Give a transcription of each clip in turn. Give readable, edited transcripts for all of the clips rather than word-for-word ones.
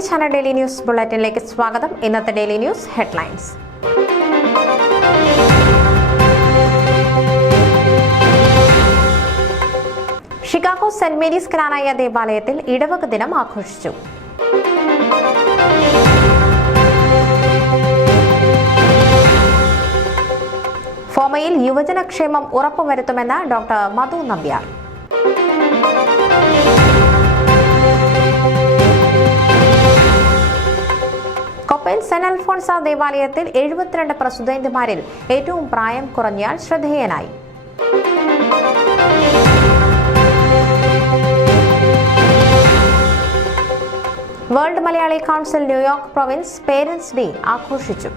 നമസ്തേ channel daily news ബുള്ളറ്റിനിലേക്ക് സ്വാഗതം. ഇന്നത്തെ daily news headlines. Chicago saint Mary's Knanaya ദേവാലയത്തിൽ ഇടവക ദിനം ആഘോഷിച്ചു. ഫോമയിൽ യുവജനക്ഷേമം ഉറപ്പുവരുത്തുമെന്ന് ഡോക്ടർ മധു നമ്പ്യാർ. കൊപ്പയിൽ സെന്റ് അൽഫോൺസ ദേവാലയത്തിൽ 72 പ്രസുദ്ധേന്തിമാരിൽ ഏറ്റവും പ്രായം കുറഞ്ഞയാൾ ശ്രദ്ധേയനായി. World Malayali council New York province parents day ആഘോഷിച്ചു.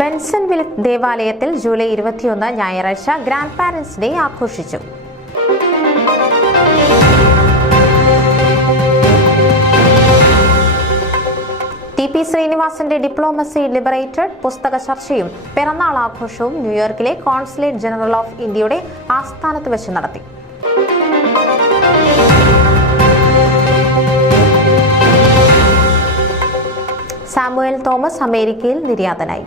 ബെൻസൺവിൽ ദേവാലയത്തിൽ ജൂലൈ 21 ഞായറാഴ്ച ഗ്രാൻഡ് പാരന്റ്സ് ഡേ ആഘോഷിച്ചു. ടി.പി. ശ്രീനിവാസന്റെ ഡിപ്ലോമസി ലിബറേറ്റഡ് പുസ്തക ചർച്ചയും പിറന്നാൾ ആഘോഷവും ന്യൂയോർക്കിലെ കോൺസുലേറ്റ് ജനറൽ ഓഫ് ഇന്ത്യയുടെ ആസ്ഥാനത്ത് വെച്ച് നടത്തി. സാമുവൽ തോമസ് അമേരിക്കയിൽ നിര്യാതനായി.